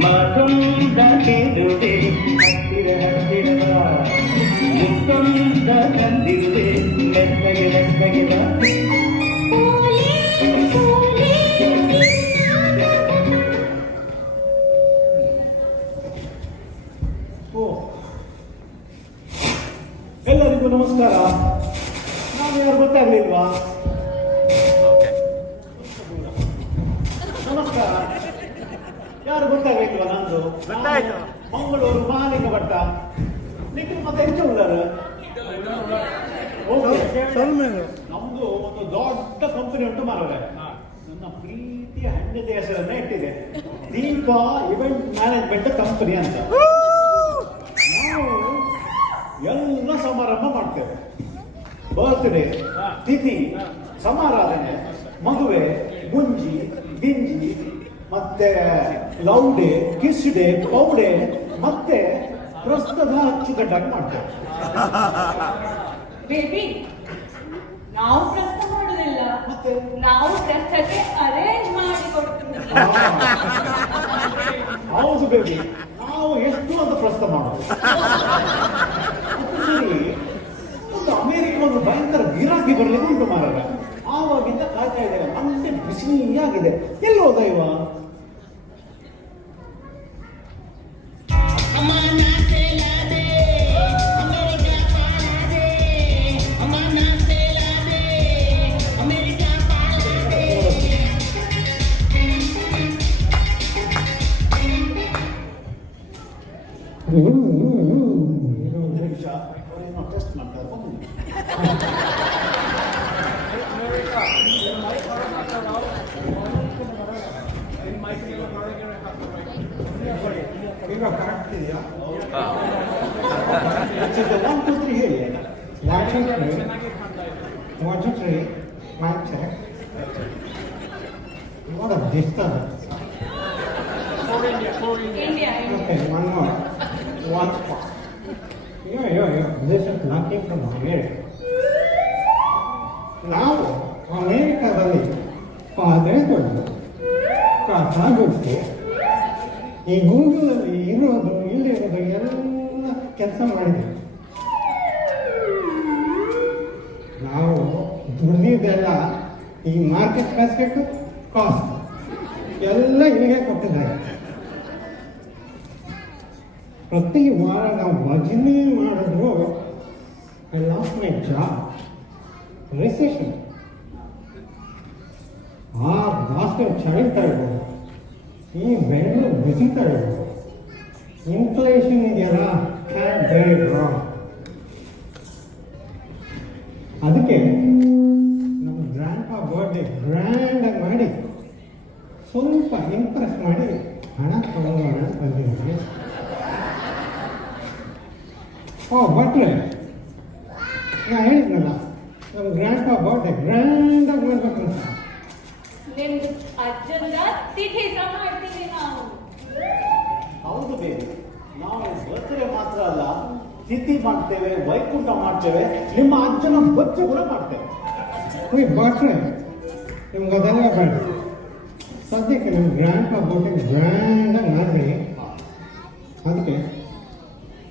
ಮತ್ತೊಂದ ಕೇಳುವೆ ಹತ್ತಿರ ಹತ್ತಿರ ಮತ್ತೊಂದ ತಂದಿರುವೆ ಮೆತ್ತಗೆ ಮೆತ್ತಗೆ ಎಲ್ಲರಿಗೂ ನಮಸ್ಕಾರ. ನಾನು ಯಾರು ಗೊತ್ತಾಗ್ಲಿಲ್ವಾ? ನಮಸ್ಕಾರ. ಯಾರು ಗೊತ್ತಾಗ್ಲಿಲ್ವಾ? ನಂದು ಮಂಗಳೂರು ಮಹಾಲಿಂಗ ಭಟ್ಟ. ನೀವು ಮತ್ತೆ ಹೆಚ್ಚು ಉಳ್ಳಾರ ನಮ್ದು ಒಂದು ದೊಡ್ಡ ಕಂಪನಿ ಉಂಟು ಮಾರವ್ರೆ. ನನ್ನ ಪ್ರೀತಿಯ ಹೆಂಡದ ಹೆಸರನ್ನ ಇಟ್ಟಿದೆ, ದೀಪ ಇವೆಂಟ್ ಮ್ಯಾನೇಜ್ಮೆಂಟ್ ಕಂಪನಿ ಅಂತ. ನಾವು ಎಲ್ಲ ಸಮಾರಂಭ ಮಾಡ್ತೇವೆ. ಬರ್ತ್ಡೇ, ತಿಥಿ, ಸಮಾರಾಧನೆ, ಮದುವೆ, ಗುಂಜಿ, ಗಿಂಜಿ, ಮತ್ತೆ ಲವ್ ಡೇ, ಕಿಸ್ ಡೇ, ಪೌ ಡೇ, ಮತ್ತೆ ಪ್ರಸ್ತುತ ಅಚ್ಚುಕಟ್ಟಾಗಿ ಮಾಡ್ತೇವೆ. ಬೇಬಿ, ನಾವು ಪ್ರಸ್ತ ಮಾಡುದಿಲ್ಲ, ಮತ್ತೆ ನಾವು ಪ್ರಸ್ತಕ್ಕೆ ಅರೇಂಜ್ ಮಾಡಿ ಕೊಡ್ತೀವಿ. ಹೌದು ಬೇಬಿ, ನಾವು ಎಷ್ಟು ಅಂತ ಪ್ರಸ್ತ ಮಾಡೋದು. ಒಂದು ಅಮೆರಿಕ ಒಂದು ಭಯಂಕರ ಗಿರಾಕಿ ಬರಲಿಕ್ಕೆ ಉಂಟು ಮಾರಾಗ. ಆವಾಗಿಂದ ಕಾಯ್ತಾ ಇದ್ದಾರೆ. ಮಂಡೆ ಬಿಸಿಯಾಗಿದೆ. ಎಲ್ಲಿ ಹೋದ ಇವ? ಟೆಸ್ಟ್ ಮಾಡ್ತಾರೆ. ಈಗ ಕರೆಕ್ಟ್ ಇದೆಯಾ? 1 2 3 ಹೇಳಿ. 1 2 3 mic check. What a distance. India. Okay, one more. One spot. Yeah. This is nothing from America. ನಾವು ಅಮೇರಿಕಾದಲ್ಲಿ ಪಾತ್ರೆ ಕೊಟ್ಟು ಕಸ ಕೊಟ್ಟು ಈ ಗೂಗಲಲ್ಲಿ ಇರೋದು ಇಲ್ಲಿರೋದು ಎಲ್ಲ ಕೆಲಸ ಮಾಡಿದ್ದೀವಿ. ನಾವು ದುಡ್ದಿದ್ದೆಲ್ಲ ಈ ಮಾರ್ಕೆಟ್ ಬಾಸ್ಕೆಟ್ ಕಾಸ್ಟ್ ಎಲ್ಲ ಇಲ್ಲಿಗೆ ಕೊಟ್ಟಿದ್ದಾರೆ. ಪ್ರತಿ ವಾರ ನಾವು ಭಜನೆ ಮಾಡಿದ್ರು I lost my job. Recession ಆ ಬಾಸ್ಕೆಟ್ ಚಳಿತಾ ಇರ್ಬೋದು, ಈ ಬೆಂಗಳೂರು ಬಿಸಿತಾ ಇರ್ಬೋದು, ಇನ್ಫ್ಲೇಷನ್ ಇದೆಯಲ್ಲ, ಕ್ಯಾನ್ ವೆರಿ ರಾಂಗ್. ಅದಕ್ಕೆ ನಮ್ಮ ಗ್ರ್ಯಾಂಡ್ ಪಾ ಬರ್ಡೇ ಗ್ರ್ಯಾಂಡಾಗಿ ಮಾಡಿ ಸ್ವಲ್ಪ ಇಂಪ್ರೆಸ್ ಮಾಡಿ ಹಣ ತಗೊಂಡೋಣ ಅಂತ ಬಂದಿದ್ದೀವಿ. ಬಟ್ರೆ ನಾ ಹೇಳಿದ್ನಲ್ಲ, ನಮ್ಮ ಗ್ರ್ಯಾಂಡ್ ಪಾ ಬರ್ಡೇ ಗ್ರ್ಯಾಂಡಾಗಿ ಮಾಡ್ಬೇಕಂತ. ನಿಮ್ದು ಅಜ್ಜನ ತಿಥಿ ಸಹ ಮಾಡ್ತೀವಿ ನಾವು. ಹೌದು ಬೇಬಿ, ನಾವು ಬರ್ತ್ಡೇ ಮಾತ್ರ ಅಲ್ಲ, ತಿಥಿ ಮಾಡ್ತೇವೆ, ವೈಕುಂಠ ಮಾಡ್ತೇವೆ, ನಿಮ್ಮ ಅಜ್ಜನ ಬಚ್ಚೆ ಕೂಡ ಮಾಡ್ತೇವೆ. ಬರ್ತ್ಡೇ ನಿಮ್ಗೆ ಅದೆಲ್ಲ ಬೇಡ. ಸದ್ಯಕ್ಕೆ ನಿಮ್ಮ ಗ್ರ್ಯಾಂಡ್ ಪಾ ಬರ್ಡೇ ಗ್ರ್ಯಾಂಡಾಗಿ ಮಾಡಿ. ಅದಕ್ಕೆ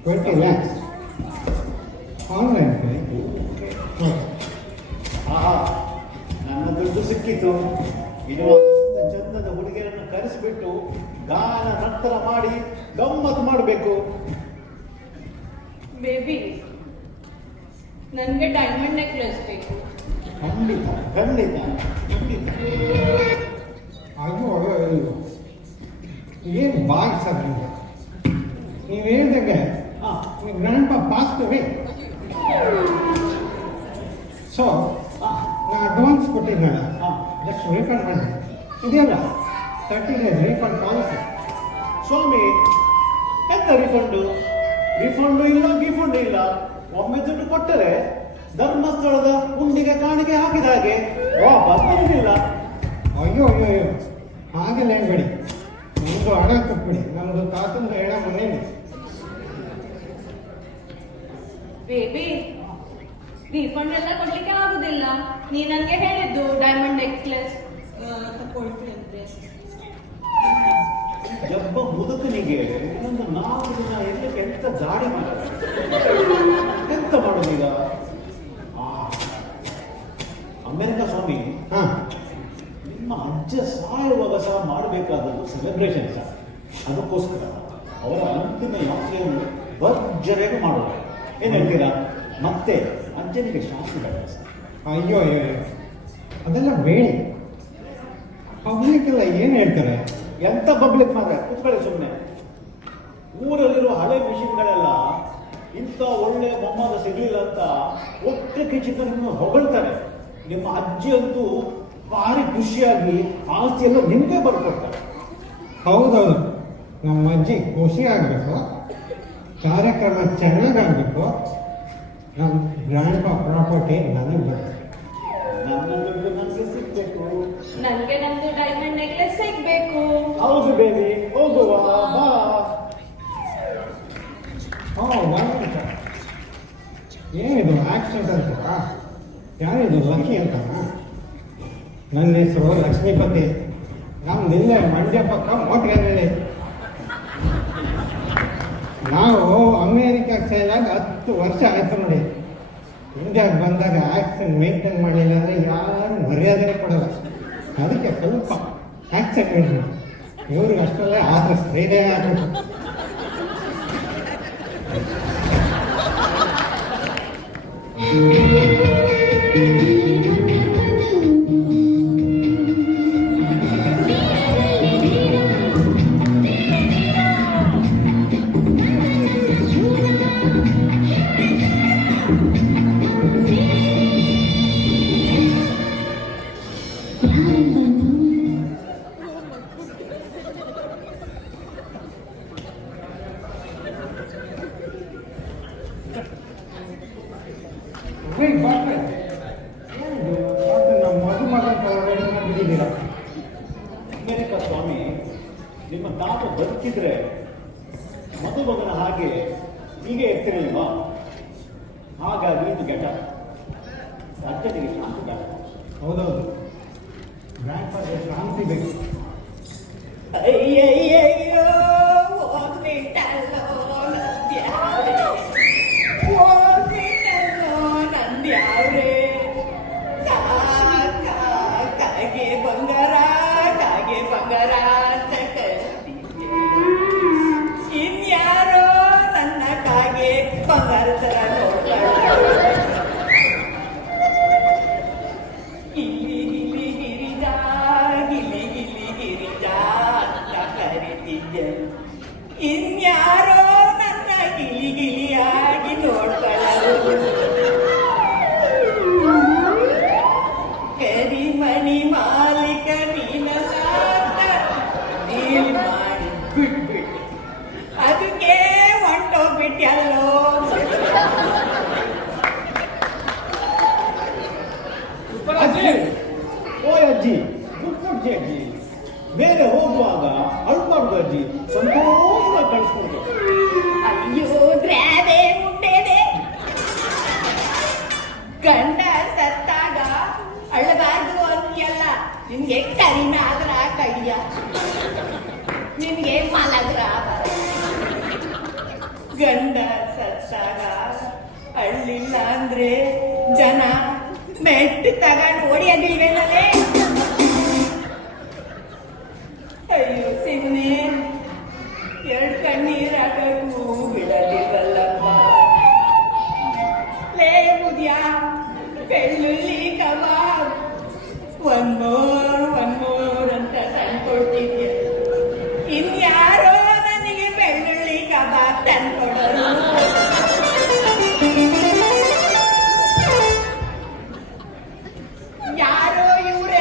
20 lakhs ಆನ್ಲೈನ್ ಪೇ. ನನ್ನ ದುಡ್ಡು ಸಿಕ್ಕಿತು. ಇದು ಚಂದದ ಹುಡುಗಿಯರನ್ನು ಕರೆಸಿಬಿಟ್ಟು ಗಾನ ನರ್ತನ ಮಾಡಿ ಗಮ್ಮತ್ತು ಮಾಡಬೇಕು. ಬೇಬಿ, ನನಗೆ ಡೈಮಂಡ್ ನೆಕ್ಲೆಸ್ ಬೇಕು. ಖಂಡಿತ ಖಂಡಿತ ಖಂಡಿತ. ಅಯ್ಯೋ ಏನು ಬಾಗ್ ಸರ್ ನಿಮಗೆ. ನೀವು ಹೇಳ್ದಂಗೆ ನೀವು ಗ್ರ್ಯಾಂಡ್ ಪಾ ಪಾಸ್ಟ್ ಅವೇ. ಸೊ ನಾ ಅಡ್ವಾನ್ಸ್ ಕೊಟ್ಟಿದ್ನಲ್ಲ, ಜಸ್ಟ್ ರೀಫಂಡ್ ಮಾಡಿ. ಇದೆಯಲ್ಲ 30 days ರೀಫಂಡ್ ಪಾಲಿಸಿ. ಸ್ವಾಮಿ, ಎಂತ ರಿಫಂಡು ಇಲ್ಲ, ಗಿಫಂಡು ಇಲ್ಲ. ಒಮ್ಮೆ ದುಡ್ಡು ಕೊಟ್ಟರೆ ಧರ್ಮಸ್ಥಳದ ಹುಂಡಿಗೆ ಕಾಣಿಕೆ ಹಾಕಿದ ಹಾಗೆ ವಾಪಸ್ ಬರುವುದಿಲ್ಲ. ಅಯ್ಯೋ ಹಾಗೆಲ್ಲ ಹೇಳ್ಬೇಡಿ. ನಮ್ಮದು ಹಣ ಕೊಟ್ಬಿಡಿ. ನಮ್ಮದು ತಾತಂದು ಹೆಣ ಮನೇಲಿ. ಬೇಬಿ, ರೀಫಂಡ್ ಎಲ್ಲ ಕೊಡ್ಲಿಕ್ಕೆ ಆಗುದಿಲ್ಲ. ನೀ ನನಗೆ ಹೇಳಿದ್ದು ಡೈಮಂಡ್ ನೆಕ್ಲೆಸ್ ತಗೊಳ್ತೀನಿ ಅಂದ್ರೆ. ಜಬ್ಬ ಮುದುಕನಿಗೆ ಇನ್ನೊಂದು 4 ದಿನ ಎಲ್ಲಕ್ಕೆ ಎಂತ ಗಾಡಿ ಮಾಡೋದು, ಎಂತ ಮಾಡೋದೀಗ? ಅಮೆರಿಕ ಸ್ವಾಮಿ, ಹಾ, ನಿಮ್ಮ ಅಜ್ಜ ಸಾಯುವಾಗ ಸಹ ಮಾಡಬೇಕಾದದ್ದು ಸೆಲೆಬ್ರೇಷನ್ ಸಹ. ಅದಕ್ಕೋಸ್ಕರ ಅವರ ಅಂತಿಮ ಯಾತ್ರೆಯನ್ನು ಭರ್ಜರಿಯಾಗಿ ಮಾಡೋದು. ಏನು ಹೇಳ್ತೀರಾ? ಮತ್ತೆ ಅಜ್ಜನಿಗೆ ಶಾಂತಿ ಬೇಡ ಸರ್. ಅಯ್ಯೋ ಅಯ್ಯೋ ಅಯ್ಯೋ, ಅದೆಲ್ಲ ಬೇಡಿ. ಪಬ್ಲಿಕ್ ಎಲ್ಲ ಏನು ಹೇಳ್ತಾರೆ? ಎಂತ ಪಬ್ಲಿಕ್ ಮಾತ್ರ ಕುತ್ಕೊಳ್ಳಿ ಸುಮ್ಮನೆ. ಊರಲ್ಲಿರುವ ಹಳೆ ವಿಷಯಗಳೆಲ್ಲ ಇಂಥ ಒಳ್ಳೆ ಮೊಮ್ಮಗ ಸಿಗಲಿಲ್ಲ ಅಂತ ಒಟ್ಟೆ ಕಿಚಿತ ನಿಮ್ಮನ್ನು ಹೊಗಳ್ತಾರೆ. ನಿಮ್ಮ ಅಜ್ಜಿ ಅಂತೂ ಭಾರಿ ಖುಷಿಯಾಗಿ ಆಸ್ತಿ ಎಲ್ಲ ನಿಮಗೆ ಬರ್ಕೊಡ್ತಾರೆ. ಹೌದೌದು, ನಮ್ಮ ಅಜ್ಜಿ ಖುಷಿ ಆಗಬೇಕು, ಕಾರ್ಯಕ್ರಮ ಚೆನ್ನಾಗಾಗಬೇಕು, ನಮ್ಮ ಗ್ರ್ಯಾಂಡ್ ಪ್ರಾಪರ್ಟಿ ನನಗೆ ಬರುತ್ತೆ. ನನ್ನ ದುಡ್ಡು ನನಗೆ ಸಿಗ್ಬೇಕು. ನನ್ಗೆ ನಮ್ದು ಡೈಮಂಡ್ ನೆಕ್ಲೆಸ್ ಸಿಗ್ಬೇಕು. ಹೌದು ಬೇಬಿ, ಹೋಗುವ ಬಾ. ಏನಿದು ಆಕ್ಸಿಡೆಂಟ್ ಅಂತ? ಯಾರಿದು ಲಕ್ಕಿ ಅಂತ? ನನ್ನ ಹೆಸರು ಲಕ್ಷ್ಮೀಪತಿ. ನಮ್ದಿಲ್ಲೇ ಮಂಡ್ಯ ಪಕ್ಕ ಮೋಟ್ಗೇನಹಳ್ಳಿ. ನಾವು ಅಮೇರಿಕಕ್ಕೆ ಸೇರಿದಾಗ 10 ವರ್ಷ ಆಯ್ತು ನೋಡಿ. ಇಂಡಿಯಾಗೆ ಬಂದಾಗ ಆಕ್ಸಿಡೆಂಟ್ ಮೇಂಟೈನ್ ಮಾಡಲಿಲ್ಲ ಅಂದರೆ ಯಾರು ಮರ್ಯಾದೆ ಕೊಡಲ್ಲ. ಅದಕ್ಕೆ ಸ್ವಲ್ಪ ಆಕ್ಸಿಡೆಂಟ್ ಇವ್ರಿಗೆ ಅಷ್ಟರಲ್ಲೇ ಆದ್ರೆ ಸ್ಟ್ರೈಡೇ ಆಗಬೇಕು. ಅಮೆರಿಕ ಸ್ವಾಮಿ, ನಿಮ್ಮ ತಾತ ಬದುಕಿದ್ರೆ ಮಧುಮಗನ ಹಾಗೆ ಹೀಗೆ ಇರ್ತಿರಲಿಲ್ವಾ? ಹಾಗಾಗಿ ಇದು ಗೆಟ ಅಜ್ಜನಿಗೆ ಶಾಂತಿ ಬೇಡ. ಹೌದೌದು, ಗ್ರ್ಯಾಂಡ್ ಫಾದರ್ ಶಾಂತಿ ಬೇಕು. ಅಯ್ಯಯ್ಯಯ್ಯೋ, ಹೋಗ್ಬಿಟ್ಟಲ್ಲೋ ನಂದ್ಯಾವ್ರೆ, ಹೋಗ್ಬಿಟ್ಟಲ್ಲೋ ನಂದ್ಯಾವ್ರೆ. ಕಾಗೆ ಬಂಗಾರ ಅಂತ ಕರೀತಿದ್ದೆ. ಇನ್ಯಾರೋ ನನ್ನ ಕಾಗೆ ಬಂಗಾರ ತರ ನೋಡ್ತಾರೆ. ಗಿಲಿ ಗಿಲಿ ಗಿರಿಜಾ, ಗಿಲಿ ಗಿಲಿ ಗಿರಿಜಾ ಅಂತ ಕರೀತಿದ್ದೆ. ಇನ್ಯಾರೋ ನನ್ನ ಗಿಲಿ ಗಿಲಿಯಾಗಿ ನೋಡ್ಕೊಳ್ಳೋದು. ಕರಿಮಣಿ ಮಾಲೀಕ ನೀನಲ್ಲ ಅಂತ ಡೀಲ್ ಮಾಡಿ ಬಿಟ್ಬಿಟ್ಟು ಅದಕ್ಕೆ ಹೊಂಟೋಗ್ಬಿಟ್ಯಲ್ಲೋ. ಅಜ್ಜಿ, ಓ ಅಜ್ಜಿ, ಗುಡ್ ಅಜ್ಜಿ. ಬೇರೆ ಹೋಗುವಾಗ ಅಳ್ಬಾರ್ದು ಅಜ್ಜಿ, ಸಂತೋಷವಾಗಿ ಕಳಿಸ್ಕೊಡ್ಬೇಕು. ಅಯ್ಯೋ ದ್ರಾವೆ ಮುಟ್ಟೆದೆ. ಗಂಡ ಸತ್ತಾಗ ಅಳ್ಳಬಾರ್ದು ಅಂತೀಯಲ್ಲ, ನಿನ್ಗೆ ಕರಿನಾದ್ರ ಕೈಯ, ನಿನ್ಗೆ ಮಲಗ್ರ ಬರ. ಗಂಡ ಸತ್ತಾಗ ಅಳ್ಳಿಲ್ಲ ಅಂದ್ರೆ ಜನ ಮೆಟ್ಟು ತಗೊಂಡು ಹೊಡಿಯೋದಿಲ್ವೇನಲ್ಲೇ. ಅಯ್ಯೋ ಸಿಗ್ನೆ, 2 ಕಣ್ಣೀರಾಗೂ ಬಿಡದಿಲ್ವಲ್ಲಪ್ಪ. ಲೇ ಮುದ್ಯಾ, ಬೆಳ್ಳುಳ್ಳಿ ಕಬಾಬ್ ಒನ್ ಮೋರ್ ಅಂತ ತಂದ್ಕೊಡ್ತಿದ್ಯ. ಇನ್ಯಾರೋ ನನಗೆ ಬೆಳ್ಳುಳ್ಳಿ ಕಬಾಬ್ ತಂದ್ಕೊಡೋರು. ಯಾರೋ ಇವ್ರೆ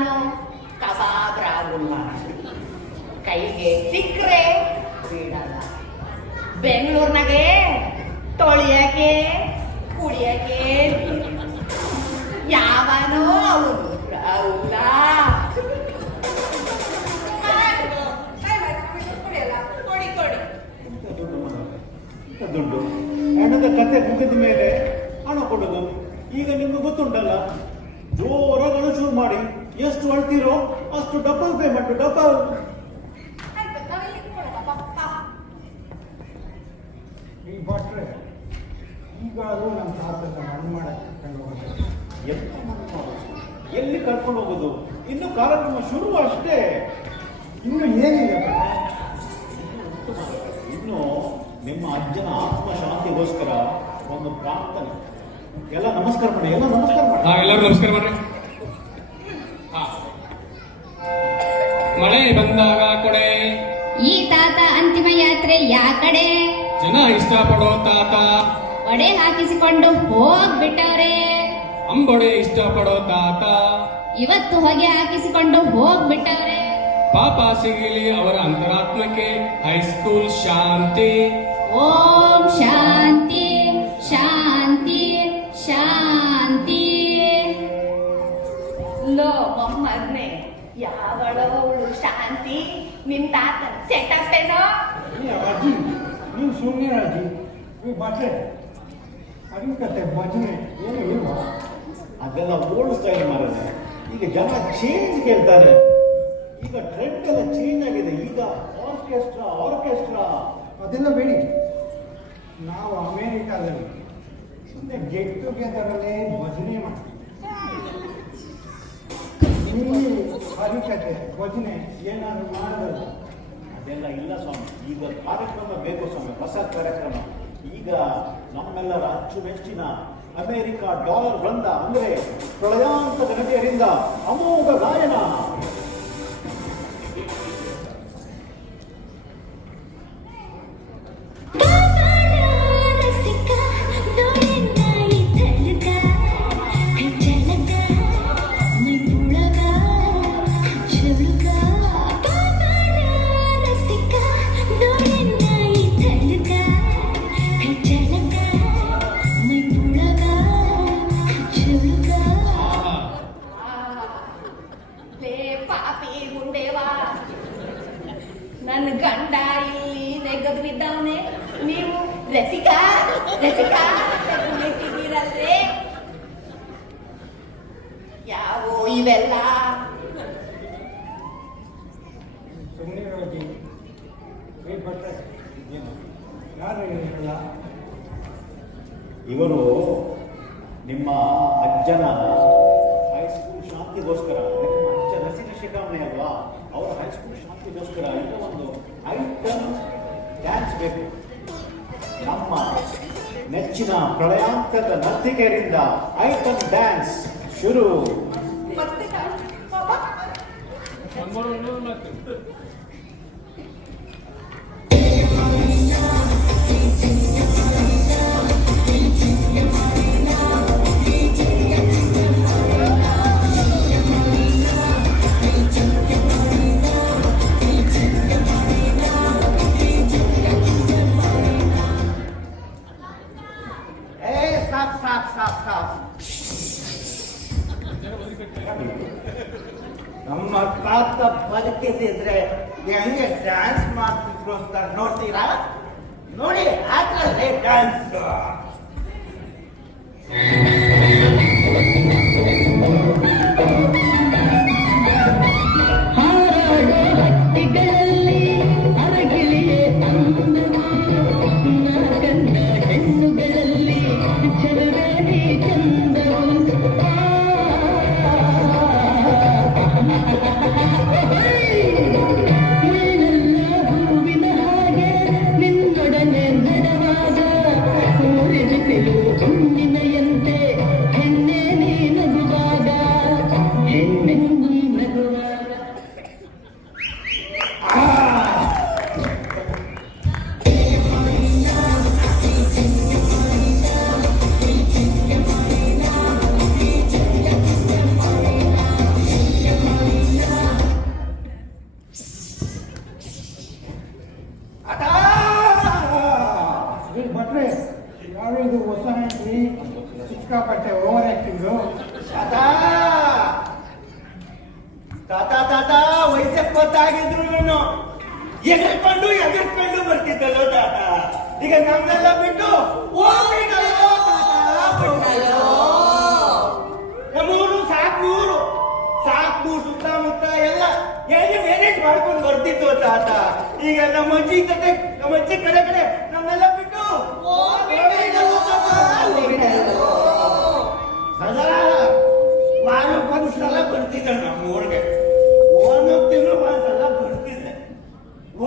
ಯಾವನೋ ಕಬಾಬ್ ರಾಗುಲ್ಲ ಕೈಗೆ ಸಿಕ್ಕರೆ ಬಿಡಲ್ಲ. ಬೆಂಗಳೂರಿನಾಗೆ ತೊಳಿಯಕ್ಕೆ ಕುಡಿಯಕ್ಕೆ ಯಾವನೋ ಅವನು ರಾಹುಲ್ಲ. ಇಂಥ ದುಡ್ಡು ಮಾರ್ರೆ. ಇಂಥ ದುಡ್ಡು ಹಣದ ಕತೆ ಮುಗಿದ ಮೇಲೆ ಹಣ ಕೊಡೋದು. ಈಗ ನಿಮ್ಗೆ ಗೊತ್ತುಂಟಲ್ಲ, ಜೋರಾಗಿ ಹಣ ಶುರು ಮಾಡಿ ಎಷ್ಟು ಅಳ್ತೀರೋ ಅಷ್ಟು ಡಬಲ್ ಪೇಮೆಂಟ್, ಡಬಲ್. ಈ ಭಟ್ರೆ ಈಗಾದರೂ ನಮ್ಮ ತಾತನ ಮಣ್ಣು ಮಾಡಕ್ಕೆ ಕರ್ಕೊಂಡು ಹೋಗೋದು. ಎಂತ ಮಾಡೋದು? ಎಲ್ಲಿ ಕರ್ಕೊಂಡು ಹೋಗೋದು? ಇನ್ನು ಕಾರ್ಯಕ್ರಮ ಶುರು ಅಷ್ಟೇ. ಇನ್ನು ಏನಿದೆ ಭಟ್ರೆ? ಇನ್ನು ನಿಮ್ಮ ಅಜ್ಜನ ಆತ್ಮ ಶಾಂತಿಗೋಸ್ಕರ ಒಂದು ಪ್ರಾರ್ಥನೆ. ಎಲ್ಲ ನಮಸ್ಕಾರ ಮಾಡಿ, ಎಲ್ಲ ನಮಸ್ಕಾರ ಮಾಡಿ. ಎಲ್ಲರೂ ನಮಸ್ಕಾರ ಮಾಡ್ರಿ. ಮಳೆ ಬಂದಾಗ ಕೊಡೆ ಈ ತಾತ ಅಂತಿಮ ಯಾತ್ರೆ ಯಾ ಕಡೆ ಜನ ಇಷ್ಟಪಡೋ ತಾತ, ಒಡೆ ಹಾಕಿಸಿಕೊಂಡು ಹೋಗ್ಬಿಟ್ಟವ್ರೆ. ಅಂಬೊಡೆ ಇಷ್ಟಪಡೋ ತಾತ, ಇವತ್ತು ಹೊಗೆ ಹಾಕಿಸಿಕೊಂಡು ಹೋಗ್ಬಿಟ್ಟವ್ರೆ. ಪಾಪ ಸಿಗಲಿ ಅವರ ಅಂತರಾತ್ಮಕ್ಕೆ ಹೈಸ್ಕೂಲ್ ಶಾಂತಿ. ಓಂ ಶಾಂತಿ ಶಾಂತಿ ಶಾಂತಿ. ಲೋ ಮೊಮ್ಮದ್ನೆ ಯಾವಳೋ ಅವಳು ಶಾಂತಿ ನಿಮ್ ತಾತನ ಸೆಟಪ್ ಏನೋ. ಅಜ್ಜಿ ನೀನು ಸುಮ್ಮನೆ ಅಜ್ಜಿ. ಈ ಭಟ್ರೆ ಅರಿವು ಕತೆ ಭಜನೆ ಏನು ಇಲ್ವಾ? ಅದೆಲ್ಲ ಓಲ್ಡ್ ಸ್ಟೈಲ್ ಮಾರನೆ. ಈಗ ಜನ ಚೇಂಜ್ ಕೇಳ್ತಾರೆ. ಈಗ ಟ್ರೆಂಡ್ ಎಲ್ಲ ಚೇಂಜ್ ಆಗಿದೆ. ಈಗ ಆರ್ಕೆಸ್ಟ್ರಾ ಆರ್ಕೆಸ್ಟ್ರಾ ಅದೆಲ್ಲ ಬೇಡಿ. ನಾವು ಅಮೇರಿಕಾದಲ್ಲಿ ಸುಮ್ಮನೆ ಗೆಟ್ ಟುಗೆದರಲ್ಲೇ ಭಜನೆ ಮಾಡ್ತೀವಿ. ಇಲ್ಲಿ ಹರಿಕತೆ ಭಜನೆ ಏನಾದ್ರು ಮಾಡೋದು ಅದೆಲ್ಲ ಇಲ್ಲ ಸ್ವಾಮಿ. ಈಗ ಕಾರ್ಯಕ್ರಮ ಬೇಕು ಸ್ವಾಮಿ, ಹೊಸ ಕಾರ್ಯಕ್ರಮ. ಈಗ ನಮ್ಮೆಲ್ಲರ ಅಚ್ಚುಮೆಚ್ಚಿನ ಅಮೆರಿಕ ಡಾಲರ್ ವೃಂದ ಅಂದ್ರೆ ಪ್ರಳಯಾಂತಕ ನದಿಯರಿಂದ ಅಮೋಘ ಗಾಯನ. ಲೇ ಪಾಪಿ ಗುಂಡೇವಾ, ನನ್ನ ಗಂಡ ಇಲ್ಲಿ ನೆಗದು ಬಿದ್ದವನೆ. ನೀವು ರಸಿಕ ರಸಿಕ ಕುಳಿತಿದ್ದೀರಲ್ರೇ. ಯಾವೋ ಇವೆಲ್ಲ? ಸುಮ್ಮನೆ ಹೋಗಿ ಈ ಭಟ್ರೆ ಏನು ಯಾರು ಹೇಳಿರಲ್ಲ. ಇವರು ನಿಮ್ಮ ಅಜ್ಜನ ಹೈಸ್ಕೂಲ್ ಶಾಂತಿಗೋಸ್ಕರ, ನಿಮ್ಮ ಅಜ್ಜ ನಸೀನ ಶಿಖಾಮಣಿ ಅಲ್ವಾ, ಅವರ ಹೈಸ್ಕೂಲ್ ಶಾಂತಿಗೋಸ್ಕರ ಇನ್ನೂ ಒಂದು ಐಟಮ್ ಡ್ಯಾನ್ಸ್ ಬೇಕು. ನಮ್ಮ ನೆಚ್ಚಿನ ಪ್ರಳಯಾಂತಕ ನರ್ತಿಕೆಯರಿಂದ ಐಟಮ್ ಡ್ಯಾನ್ಸ್ ಶುರು. ನಮ್ಮ ತಾತ ಬದುಕಿದ್ರೆ ಹೆಂಗೆ ಡ್ಯಾನ್ಸ್ ಮಾಡ್ತಿದ್ರು ಅಂತ ನೋಡ್ತೀರಾ? ನೋಡಿ ಹಾಕಲ್ರಿ ಡ್ಯಾನ್ಸ್. ನಿನ್ನೊಡನೆ ನಡೆವಾಗ ಊರಿನ ಹುಣ್ಣಿಮೆಯಂತೆ ಸಿಕ್ಕಾಪಟ್ಟೆ ಓವರ್ ಆಕ್ಟಿಂಗು. ತಾತ ವಯಸ್ಸಕ್ಕೆ ಗೊತ್ತಾಗಿದ್ರು ಎಗರ್ಕೊಂಡು ಬರ್ತಿದ್ದಲ್ಲೋ ತಾತ. ಈಗ ನಮ್ನೆಲ್ಲ ಬಿಟ್ಟು ಹೋಗ್ಬಿಟ್ಟಲ್ಲೋ ತಾತ, ಬಿಟ್ಟಲ್ಲೋ. ನಮ್ಮೂರು ಸಾಕ್ನೂರು ಸುತ್ತಮುತ್ತ ಎಲ್ಲ ಹೇಗೆ ಮ್ಯಾನೇಜ್ ಮಾಡ್ಕೊಂಡು ಬರ್ತಿತ್ತು ತಾತ. ಈಗ ನಮ್ಮ ಅಜ್ಜಿ ಕಡೆ ನಮ್ನೆಲ್ಲ ಬಿಟ್ಟು ಹೋಗ್ಬಿಟ್ಟಲ್ಲೋ ತಾತ, ಹೋಗ್ಬಿಟ್ಟಲ್ಲೋ. ವಾರಕ್ಕೊಂದ್ಸಲ ಬರ್ತಿದ್ದೆ ನಮ್ಮ ಊರಿಗೆ. ಒಂದು ತಿಂಗಳು ಒಂದ್ಸಲ ಬರ್ತಿದ್ದೆ,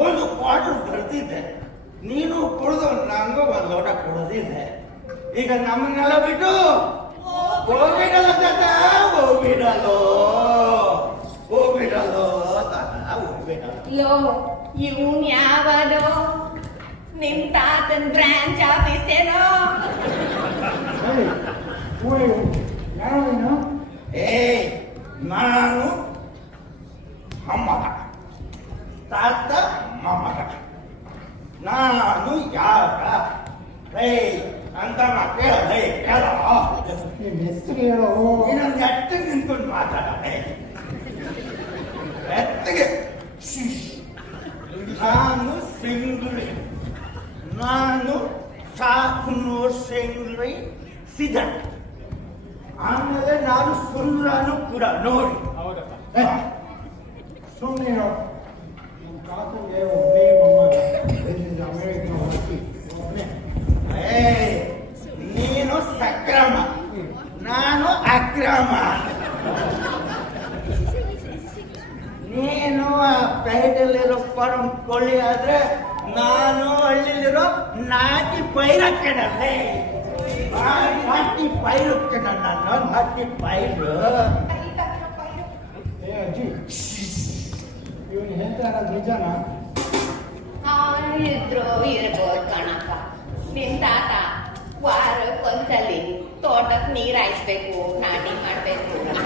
ಒಂದು ಕ್ವಾರ್ಟರ್ ಬರ್ತಿದ್ದೆ. ನೀನು ಕುಡಿದು ನಂಗೂ ಒಂದು ಲೋಟ ಕುಡಿದಿದ್ದೆ. ಈಗ ನಮ್ಮನ್ನೆಲ್ಲ ಬಿಟ್ಟು ಹೋಗ್ಬಿಡಲ್ಲ ತಾತ, ಹೋಗ್ಬಿಡಲ್ಲೋ ತಾತ, ಹೋಗ್ಬಿಡಲ್ಲ. ಲೋ ಇವನ್ ಯಾವನೋ ನಿಮ್ ತಾತನ್ ಬ್ರಾಂಚ್ ಆಫೀಸ್ ಏನೋ. ಯಾವನು? ನಾನು ಮೊಮ್ಮಗ, ತಾತ ಮೊಮ್ಮಗ. ನಾನು ಯಾರ ಅಂತ ಕೇಳಲೇ ಕೇಳ. ನಿಮ್ ಹೆಸರು ಹೇಳೋ. ಇನ್ನೊಂದು ಎತ್ತಿಗೆ ನಿಂತ್ಕೊಂಡು ಮಾತಾಡಲೇ ಎತ್ತಿಗೆ. ನಾನು ಸಿಂಗ್ಳಿ, ನಾನು ಸಾಕ್ನೂರ್ ಸಿಂಗ್ಳಿ ಸಿದ್ಧ. ಆಮೇಲೆ ನಾನು ಸುಂದ್ರನು ಕೂಡ ನೋಡಿ. ಸುಮ್ಮನೆ ನಮ್ಮ ತಾತಂಗೆ ಒಬ್ಬನೇ ಮೊಮ್ಮಗ, ಅಮೆರಿಕ ಹೋಗಿ ಒಬ್ಬನೇ. ನೀನು ಸಕ್ರಮ, ನಾನು ಅಕ್ರಮ. ನೀನು ಪೇಟೆಯಲ್ಲಿರೋ ಫಾರಂ ಕೊಳ್ಳಿ ಆದ್ರೆ ನಾನು ಹಳ್ಳಿಲಿರೋ ನಾಟಿ ಪೈರಕ್ಕಣಲ್ಲೇ. ನಾಟಿ ಪೈರಕ್ಕಣ, ನಾನು ನಾಟಿ ಪೈರು. ಅಜ್ಜಿ, ಇವನು ಹೇಳ್ತಾರ ನಿಜಾನ? ಇದ್ರು ಇರ್ಬೋದು ಕಣಪ್ಪ. ನಿನ್ ತಾತ ವಾರಕ್ಕೊಂದ್ಸಲಿ ತೋಟಕ್ ನೀರ್ ಹಾಯಿಸ್ಬೇಕು, ನಾಟಿ ಮಾಡ್ಬೇಕು ಅಂತ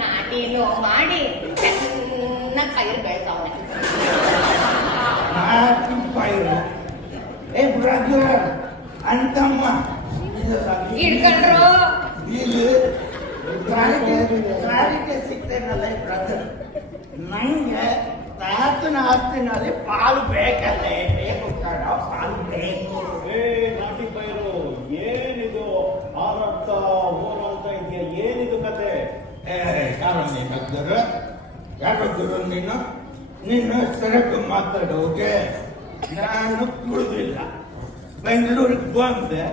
ನಾಟಿನೂ ಮಾಡಿ ಚೆನ್ನಾಗ್ ಪೈರು ಬೆಳ್ಸವ್ನೆ. ನಾಟಿ ಪೈರು ಬ್ರದರ್ ಅಂತಮ್ಮ ಇಡ್ಕೊಂಡ್ರು ಕ್ಲಾರಿಟಿ ಸಿಗ್ತೇನಲ್ಲ ಬ್ರದರ್. ನಂಗೆ ತಾತನ ಆಸ್ತಿನಲ್ಲಿ ಪಾಲು ಬೇಕಲ್ಲೇ, ಬೇಕು ಕಣ, ಪಾಲು ಬೇಕು. ನಾಟಿ ಪೈರು ಏನಿದು ಆರಂತ ಹೋರಂತ ಇದೆಯಾ? ಏನಿದು ಕತೆ? ಯಾರು ನೀನು ನಿನ್ನ ಸರಕು ಮಾತಾಡೋಕೆ ನಾನು ಕುಡಿದಿಲ್ಲ. ಬೆಂಗಳೂರಿಗೆ ಬಂದೆ,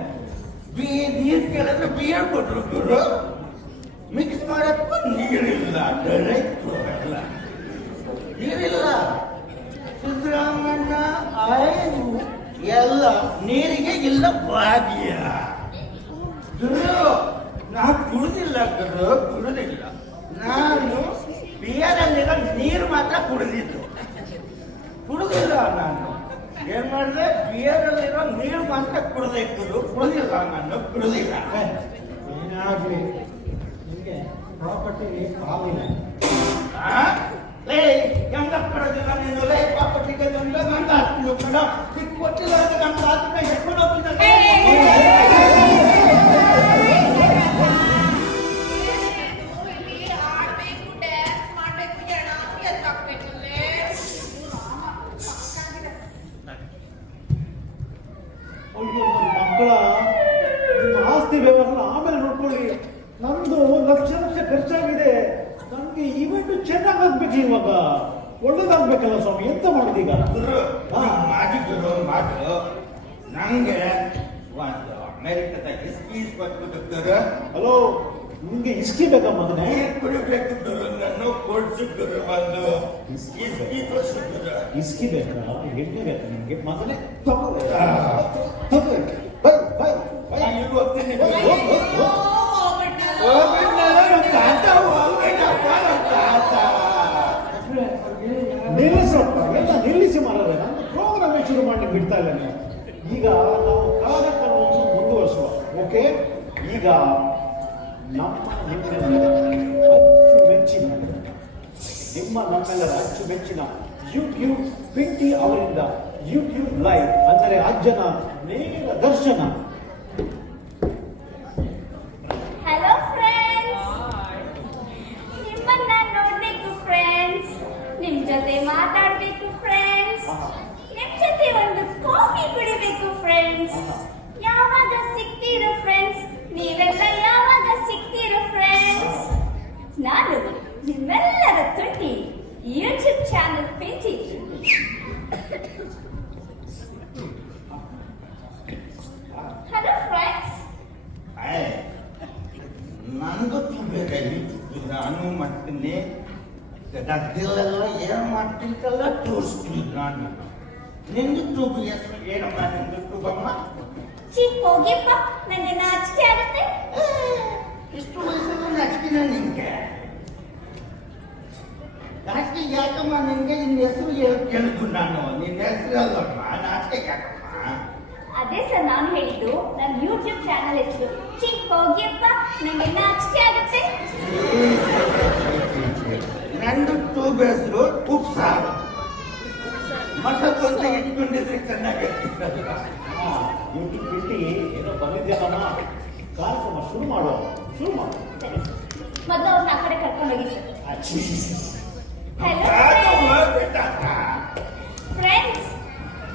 ನೀರು ಕೇಳಿದ್ರೆ ಬಿಯರ್ ಕೊಟ್ರು ಗುರು. ಮಿಕ್ಸ್ ಮಾಡಕ್ಕೂ ನೀರಿಲ್ಲ, ಡೈರೆಕ್ಟ್ ಎಲ್ಲ ನೀರಿಲ್ಲ. ಸಿದ್ದರಾಮಣ್ಣ ಆಯ್ದು ಎಲ್ಲ ನೀರಿಗೆ ಇಲ್ಲ ಭಾಗ್ಯ. ಗುರು ನಾ ಕುಡಿದಿಲ್ಲ ಗುರು, ಕುಡಿದಿಲ್ಲ. ನಾನು ಬಿಯರಲ್ಲಿರೋ ನೀರು ಮಾತ್ರ ಕುಡಿದಿದ್ದು, ಕುಡಿದಿಲ್ಲ. ನಾನು ಏನ್ ಮಾಡಿದೆ, ಬಿಯರಲ್ಲಿರೋ ನೀರು ಮಾತ್ರ ಕುಡಿದಿದ್ದು, ಕುಡಿದಿಲ್ಲ. ನಾನು ಕುಡಿದಿಲ್ಲ. ಏನಾಗ್ಲಿ, ನಿಮಗೆ ಪ್ರಾಪರ್ಟಿ ಪಾಲಿಲ್ಲ. ಹೆಂಗ ಪಡೋದಿಲ್ಲ ನೀನು? ಲೇ ಪ್ರಾಪರ್ಟಿಗೆ ಗಂಡ ಹಾಕ್ತೀನಿ ಕಣ. ಸಿಕ್ ಕೊಟ್ಟಿಲ್ಲ ಅಂದ್ರೆ ನಮ್ಮ ತಾತನ ಹೆಡ್ಕೊಂಡು ಹೋಗ್ತಿದ್ದೆ. ಅಯ್ಯೋ ನನ್ನ ಮಕ್ಕಳ, ನಿಮ್ಮ ಆಸ್ತಿ ವ್ಯವಹಾರ ಆಮೇಲೆ ನೋಡ್ಕೊಳ್ಳಿ. ನಮ್ದು ಲಕ್ಷ ಖರ್ಚಾಗಿದೆ. ನಮ್ಗೆ ಇವೆಂಟ್ ಚೆನ್ನಾಗಾಗ್ಬೇಕು, ಇವಾಗ ಒಳ್ಳೇದಾಗ್ಬೇಕಲ್ಲ ಸ್ವಾಮಿ. ಎಂತ ಮಾಡುದೀಗ? ಮಾಡಿದ್ರು ಮಾಡು. ನಂಗೆ ಒಂದು ಅಮೆರಿಕದ ಎಸ್ಪೀಸ್ ಕೊಟ್ಬಿಟ್ಟಿದ್ದಾರೆ. ಹಲೋ, ನಿಮ್ಗೆ ಇಸ್ಕಿ ಬೇಕಾ ಮಗನೇ? ಕುಡಿಬೇಕಿದ್ರು ನನ್ನ ಕೊಡ್ಸಿದ್ರು, ಒಂದು ಇಸ್ಕಿ ಕೊಡ್ಸಿದ್ರು. ಇಸ್ಕಿ ಬೇಕಾ? ಎಣ್ಣೆ ಬೇಕಾ ನಿಮ್ಗೆ ಮಗನೇ? ತಗೋ. ಈಗ ಹೋಗ್ತೀನಿ. ನಿಲ್ಲಿಸಪ್ಪ, ಎಲ್ಲ ನಿಲ್ಲಿಸಿ ಮಾರಾರೆ. ನನ್ನ ಪ್ರೋಗ್ರಾಮ್ ಶುರು ಮಾಡ್ಲಿಕ್ಕೆ ಬಿಡ್ತಾ ಇಲ್ಲ ನೀವು. ಈಗ ನಾವು ಕಾರ್ಯಕ್ರಮವನ್ನು ಮುಂದುವರಿಸುವ. ಓಕೆ, ಈಗ ನಿಮ್ಮ ನಮ್ಮೆಲ್ಲರ ಅಚ್ಚುಮೆಚ್ಚಿನ ಯೂಟ್ಯೂಬ್ 20 ಅವರಿಂದ ಯೂಟ್ಯೂಬ್ ಲೈವ್ ಅಂದರೆ ಅಜ್ಜನ ನೇರ ದರ್ಶನ. ಹಲೋ ಫ್ರೆಂಡ್ಸ್, ನಿಮ್ಮನ್ನ ನೋಡ್ಬೇಕು ಫ್ರೆಂಡ್ಸ್, ನಿಮ್ ಜೊತೆ ಮಾತಾಡ್ಬೇಕು ಫ್ರೆಂಡ್ಸ್, ನಿಮ್ ಜೊತೆ ಒಂದು ಕಾಫಿ ಕುಡಿಬೇಕು ಫ್ರೆಂಡ್ಸ್. ಯಾವಾಗ ಸಿಗ್ತೀರೋ ಫ್ರೆಂಡ್ಸ್, ನೀವೆಲ್ಲ ಯಾವಾಗ ಸಿಗ್ತೀರೋ ಫ್ರೆಂಡ್ಸ್? ನಾನು ನಿಮ್ಮೆಲ್ಲರ ತುಂಟಿ ಯೂಟ್ಯೂಬ್ ಚಾನಲ್ ಪೇಜಿ. Hello friends. ನಂದು ಬೇರೆ ನಾನು ಮಾಡ್ತೀನಿ, ಗದ್ದೆಲ್ಲ ಏನು ಮಾಡ್ತಿದ್ದಲ್ಲ ತೋರಿಸ್ತೀನಿ ನಾನು. ನಿಂದು ಟೂಬ್ ಹೆಸರು ಏನಮ್ಮ? ನಿಂದು ಟೂಬಮ್ಮ ಹೋಗಿಪ್ಪ, ನನಗೆ ನಾಚಿಕೆ ಆಗುತ್ತೆ. ಇಷ್ಟು ವಯಸ್ಸಲ್ಲ ನಾಚಿಕೆನ ನಿಂಗೆ? ನಾಚಿಕೆ ಯಾಕಮ್ಮ ನಿನ್ಗೆ? ನಿನ್ನ ಹೆಸರು ಕೇಳಿದ್ದು ನಾನು, ನಿನ್ನ ಹೆಸರು ಅಲ್ಲಮ್ಮ, ನಾಚಿಕೆ ಯಾಕಮ್ಮ? ಅದೇ ಸರ್ ನಾನು ಹೇಳಿದ್ದು, ನನ್ನ ಯೂಟ್ಯೂಬ್ ಚಾನಲ್ ಹೆಸರು. ಹೋಗಿಯಪ್ಪ, ನನಗೆ ನಾಚಿಕೆ ಆಗುತ್ತೆ. ನಂದು ಟೂಬ್ ಹೆಸರು ಉಪ್ಸಾರು. ಮಸಕೊಂತ ಇಟ್ಕೊಂಡಿದ್ರೆ ಚೆನ್ನಾಗಿರ್ತಿತ್ತು. ಯೂಟ್ಯೂಬ್ ಬಿಟ್ಟು ಏನೋ ಬಂದಿದ್ಯಲ್ಲಮ್ಮ, ಕಾರ್ಯಕ್ರಮ ಶುರು ಮಾಡೋ. ಸರಿ, ಮೊದಲು ಅವ್ರನ್ನ ಆ ಕಡೆ ಕರ್ಕೊಂಡೋಗಿ ಸರ್. ಫ್ರೆಂಡ್ಸ್,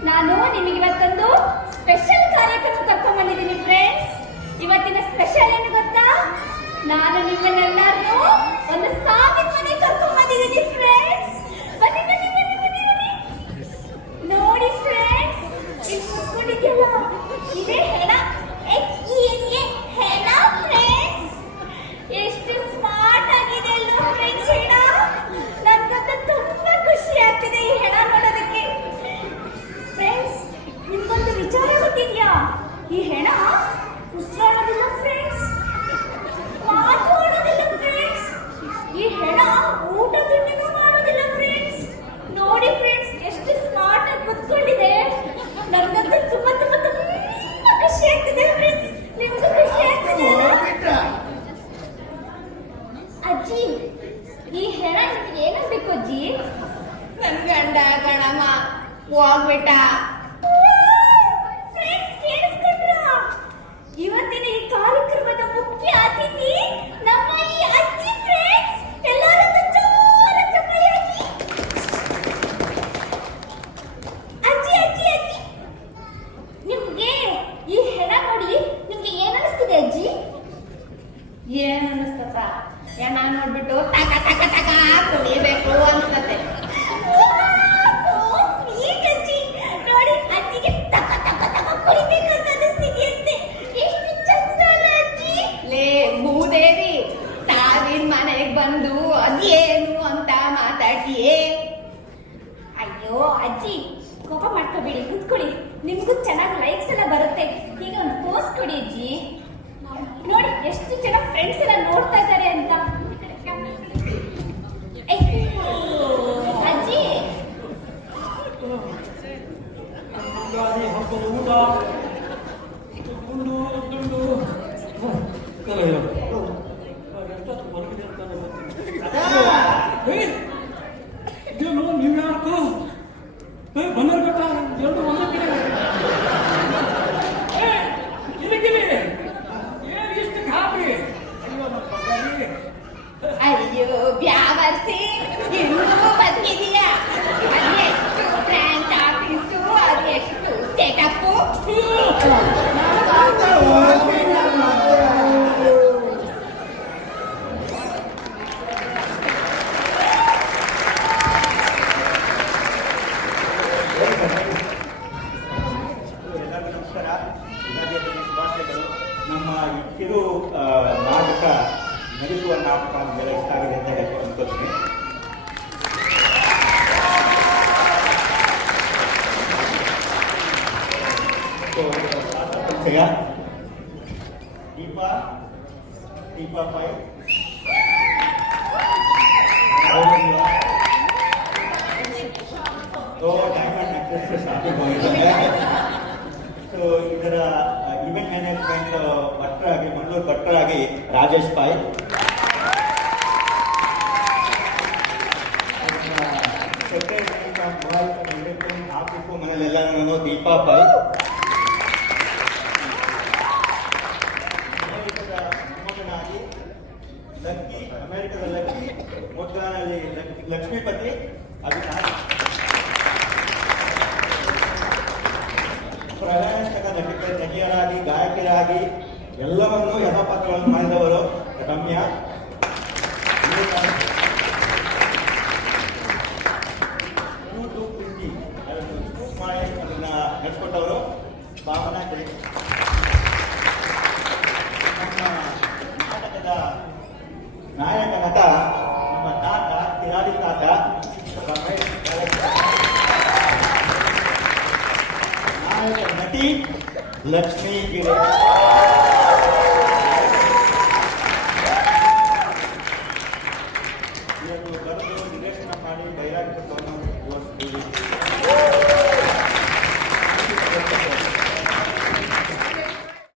ನಾನು ನಿಮಗಿವತ್ತೊಂದು ಸ್ಪೆಷಲ್ ಕಾರ್ಯಕ್ರಮ ಕರ್ಕೊಂಡ್ ಬಂದಿದ್ದೀನಿ ಫ್ರೆಂಡ್ಸ್. ಇವತ್ತಿನ ಸ್ಪೆಷಲ್ ಏನು ಗೊತ್ತಾ? ನಾನು ನಿಮ್ಮನ್ನೆಲ್ಲರನ್ನು ಒಂದು ಸಾವಿನ ಮನೆ ಕರ್ಕೊಂಡ್ ಬಂದಿದ್ದೀನಿ ಫ್ರೆಂಡ್ಸ್. ಬನ್ನಿ ಬನ್ನಿ ಬನ್ನಿ ಬನ್ನಿ ಬನ್ನಿ. ನೋಡಿ ಫ್ರೆಂಡ್ಸ್, ಇಲ್ಲಿ ಕೂತ್ಕೊಂಡಿದ್ಯಲ್ಲ, ಇದೇ ಹೆಣ. ಹೆಣ ಫ್ರೆಂಡ್ಸ್. ಎಷ್ಟು ಸ್ಮಾರ್ಟ್ ಆಗಿದೆ ಅಲ್ವಾ ಫ್ರೆಂಡ್ಸ್ ಹೆಣ? ನನ್ಗಂತೂ ತುಂಬಾ ಖುಷಿ ಆಗ್ತಿದೆ ಈ ಹೆಣ ನೋಡೋದಕ್ಕೆ. ಫ್ರೆಂಡ್ಸ್, ನಿಮ್ಗೊಂದು ವಿಚಾರ ಗೊತ್ತಿದ್ಯಾ? ಈ ಹೆಣ ಉಸಿರಾಡೋದಿಲ್ಲ ಫ್ರೆಂಡ್ಸ್, ಮಾತಾಡೋದಿಲ್ಲ ಫ್ರೆಂಡ್ಸ್, ಈ ಹೆಣ ಊಟ ತಿಂಡಿನೂ ಮಾಡೋದಿಲ್ಲ ಫ್ರೆಂಡ್ಸ್. ನೋಡಿ ಫ್ರೆಂಡ್ಸ್, ಎಷ್ಟು ಸ್ಮಾರ್ಟ್ ಆಗಿ ಕುತ್ಕೊಂಡಿದೆ. ನನ್ಗಂತೂ ತುಂಬಾ ತುಂಬಾ ತುಂಬಾ ಖುಷಿ ಆಗ್ತಿದೆ ಫ್ರೆಂಡ್ಸ್. ನಿಮ್ಗೂ ಖುಷಿ ಆಗ್ತಿದೆ ಅಲ್ವಾ? ಅಜ್ಜಿ, ಈ ಹೆಣ ನಿಮ್ಗೆ ಏನಾಗ್ಬೇಕು ಅಜ್ಜಿ? ನನ್ ಗಂಡ ಗಣಮ ಹೋಗ್ಬಿಟ್ಟ. ಫ್ರೆಂಡ್ಸ್, ಕೇಳಿಸ್ಕೊಂಡ್ರಾ? ಇವತ್ತಿನ ಈ ಕಾರ್ಯಕ್ರಮದ ಮುಖ್ಯ ಅತಿಥಿ ನಮ್ಮ ಈ ಅಜ್ಜಿ ಫ್ರೆಂಡ್ಸ್. ಎಲ್ಲರೂ ಜೋರ ಚಪ್ಪಾಳೆ ಹಾಕಿ. ಅಜ್ಜಿ ಅಜ್ಜಿ ಅಜ್ಜಿ, ನಿಮ್ಗೆ ಈ ಹೆಣ ನೋಡಿ ನಿಮ್ಗೆ ಏನ್ ಅನಿಸ್ತಿದೆ ಅಜ್ಜಿ? ಏನ್ ಅನ್ನಿಸ್ತಪ್ಪ? ಹೆಣ ನೋಡ್ಬಿಟ್ಟು ಟಕ ಟಕ ಟಕ ಕುಣಿಬೇಕು ಅನ್ಸ್ತತೆ. ಸ್ವೀಟ್ ಅಜ್ಜಿ. ನೋಡಿ, ಅಜ್ಜಿಗೆ ತಕ ತಕ ತಕ ಕುಡಿಬೇಕಂತ ಅನಿಸ್ತಿದೆಯಂತೆ. ಎಷ್ಟು ಚಂದ ಅಲ್ಲ ಅಜ್ಜಿ? ಲೇ ಭೂದೇವಿ, ಸಾವಿನ ಮನೆಗ್ ಬಂದು ಅದೇನು ಅಂತ ಮಾತಾಡ್ತೀಯೇ? ಅಯ್ಯೋ ಅಜ್ಜಿ, ಕೋಪ ಮಾಡ್ಕೋಬೇಡಿ, ಕುತ್ಕೊಳ್ಳಿ. ನಿಮ್ಗೂ ಚೆನ್ನಾಗಿ ಲೈಕ್ಸ್ ಎಲ್ಲ ಬರುತ್ತೆ. ಈಗ ಒಂದು ಪೋಸ್ ಕೊಡಿ ಅಜ್ಜಿ. ನೋಡಿ ಎಷ್ಟು ಜನ ಫ್ರೆಂಡ್ಸ್ ಎಲ್ಲ ನೋಡ್ತಾ ಇದ್ದಾರೆ ಅಂತ. ಅಜ್ಜಿ, ಇದೇನು ನ್ಯೂಯಾರ್ಕ್ ಬನ್ನರ್ಘಟ್ಟ ಎರಡು ಒಂದೇ ಕಡೆ. ಏನು ಇಷ್ಟು ಗಾಬರಿ? ಅಯ್ಯೋ ಬ್ಯಾವರ್ಸಿ, ಇನ್ನೂ ಬದುಕಿದೀಯಾ? ಅದೆಷ್ಟು ಬ್ರಾಂಚ್ ಆಫೀಸು, ಅದೆಷ್ಟು ಸೆಟಪ್ಪು. ಎಲ್ಲರಿಗೂ ನಮಸ್ಕಾರ. ಯುಗಾದಿ ಹಬ್ಬದ ಶುಭಾಶಯಗಳು. ನಮ್ಮ ಈ ಕಿರು ನಾಟಕ ನಗಿಸುವ ನಾಟಕ ನಿಮಗೆಲ್ಲ ಇಷ್ಟ ಆಗಿದೆ ಅಂತ ಹೇಳಕ್ಕೆ ಅನ್ಕೋತೀನಿ. ಪರಿಚಯ ದೀಪಾ ಪೈ ಡೈಮಂಡ್ ನೆಕ್ಲೆಸ್ ಆಗಿದ್ದಾರೆ. ಸೊ ಇದರ ಇವೆಂಟ್ ಮ್ಯಾನೇಜ್ಮೆಂಟ್ ಭಟ್ರಾಗಿ, ಮಂಗಳೂರು ಭಟ್ರಾಗಿ ರಾಜೇಶ್ ಪೈ. ಸೆಕ್ರೆಟರಿ ಆಫೀಸು ಮನೆಯಲ್ಲೆಲ್ಲ ಅಮೆರಿಕದಲ್ಲಿ ಮೊಟ್ಟಾನಲ್ಲಿ ಲಕ್ಷ್ಮೀಪತಿ ಅದು ನಾನು ಪ್ರಯಾಣಿಕ ನಟಿಯರಾಗಿ ಗಾಯಕರಾಗಿ ಎಲ್ಲವನ್ನೂ ಯಥಾಪಾತ್ರಗಳನ್ನು ಮಾಡಿದವರು ರಮ್ಯಾ. ಸ್ಕೂಪ್ ಮಾಡಿ ಅದನ್ನ ನಡೆಸ್ಕೊಟ್ಟವರು ಭಾವನಾ ಕಡೆ. ನಮ್ಮ ನಾಟಕದ ನಾಯಕ ನಟ ನಮ್ಮ ತಾತ ಕಿರಾಡಿ ತಾತ ನಾಯಕ ನಟಿ ಲಕ್ಷ್ಮೀ ಗಿರಿ.